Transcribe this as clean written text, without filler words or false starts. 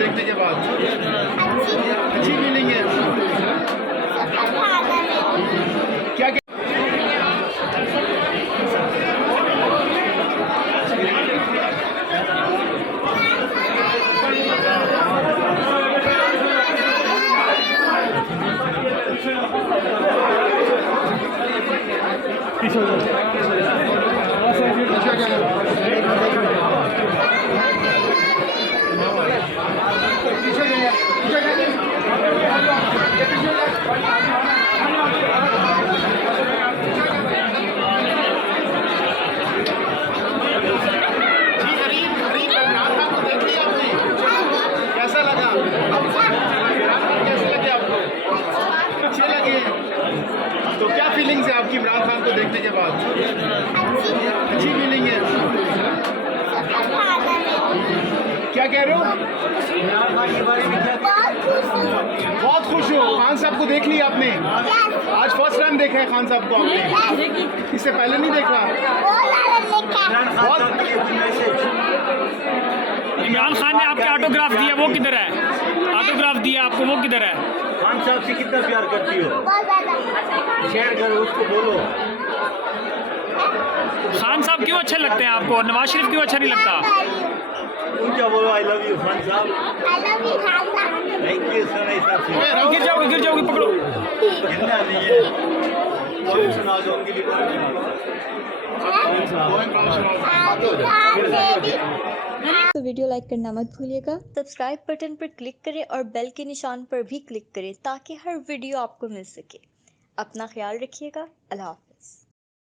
देखने के बाद अच्छी फीलिंग है। क्या क्या कैसा लगा? कैसे लगे आपको? अच्छे लगे? तो क्या फीलिंग्स है आपकी इमरान खान को देखने के बाद? अच्छी फीलिंग है। क्या कह रहे हो? बहुत खुश हो। खान साहब को देख लिया आपने? आज फर्स्ट टाइम देखा है खान साहब को आपने? इससे पहले नहीं देखा? इमरान खान ने आपके ऑटोग्राफ दिया, वो किधर है? ऑटोग्राफ दिया आपको, वो किधर है? खान साहब से कितना प्यार करती हो? शेयर करो, उसको बोलो। खान साहब क्यों अच्छे लगते हैं आपको और नवाज शरीफ क्यों अच्छा नहीं लगता? उनका बोलो आई लव यू खान साहब। Thank you sir. ऐसा गिर जाओगे, पकड़ो। गिरना नहीं है। कोई सुना दो उनकी तो वीडियो लाइक करना मत भूलिएगा, सब्सक्राइब बटन पर क्लिक करें और बेल के निशान पर भी क्लिक करें ताकि हर वीडियो आपको मिल सके। अपना ख्याल रखिएगा। अल्लाह हाफ़िज़।